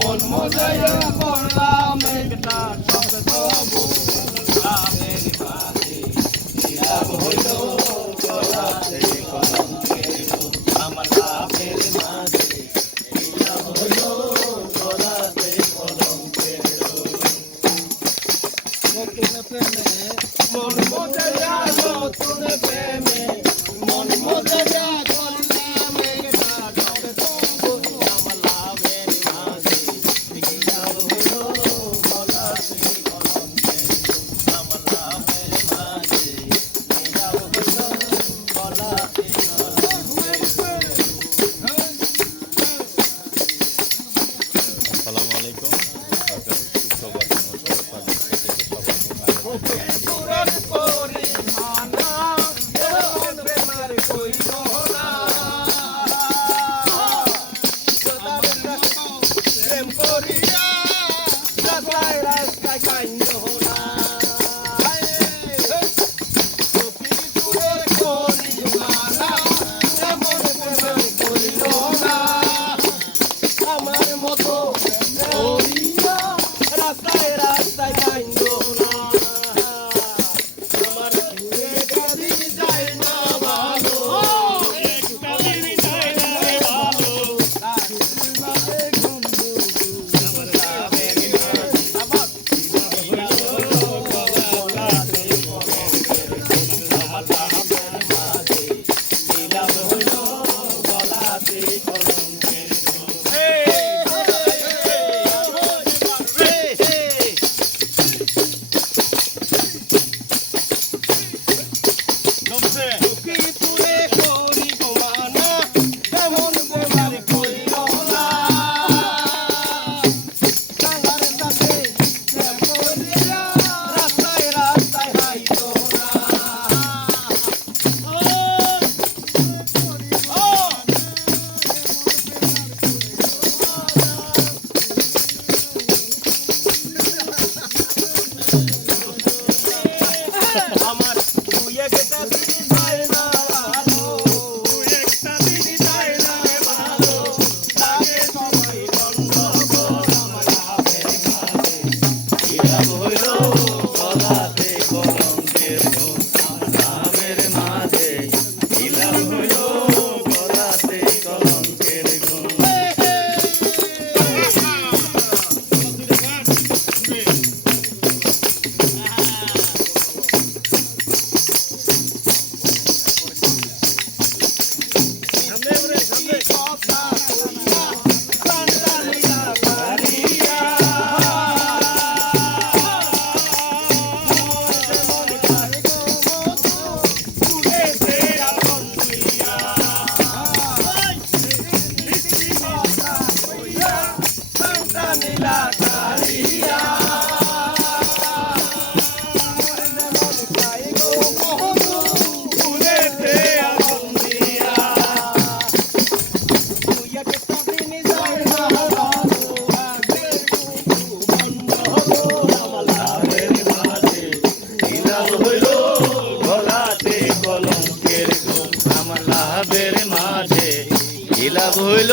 মন মজাইয়া করলাম একটা শব্দ বুঝলামের মাঝে নীলাভ হইল গলাতে কলঙ্কের আমার লাভের মাঝে নীলাভ হইল গলাতে কলঙ্কের নতুন প্রেমে মন মজাইয়া নতুন প্রেমে মন মজাইয়া করলাম একটা শব্দ আমার লাভের মাঝে নীলাভ হইল গলাতে কলঙ্কের আমার লাভের মাঝে নীলাভ হইল গলাতে কলঙ্কের। আসসালামু আলাইকুম। সুপ্রভাত নমস্কার। পুরান পরিমানা এমন প্রেমের কইল না প্রেম করিয়া রাস্তায় রাস্তায় কাইন্দ না পুরান পরিমানা এমন প্রেমের কইল না আমার মতো করিয়া রাস্তায় রাস্তায় কাইন্দ না আমার একটা দিন যায় না ভালো একটা দিন যায় না ভালো রাতে ঘুমবো আমার লাভের মাঝে আমার গলাতে আমার লাভের মাঝে নীলাভ হইল গলাতে কলঙ্কের তুলে করি গোমানা এমন বেমার কইল না সাঙ্গার সাথে প্রেম করিয়া রাস্তায় রাস্তায় হাইতো না আমার দুই একটা দিন যায় না ভালো একটা দিন যায় না ভালো লাগে সবাই গন্ডগোল আমার লাভের মাঝে নীলাভ হইল গলাতে কলঙ্কের আমার লাভের মাঝে নীলাভ হইল গলাতে কলঙ্কের আমার লাভের মাঝে নীলাভ হইল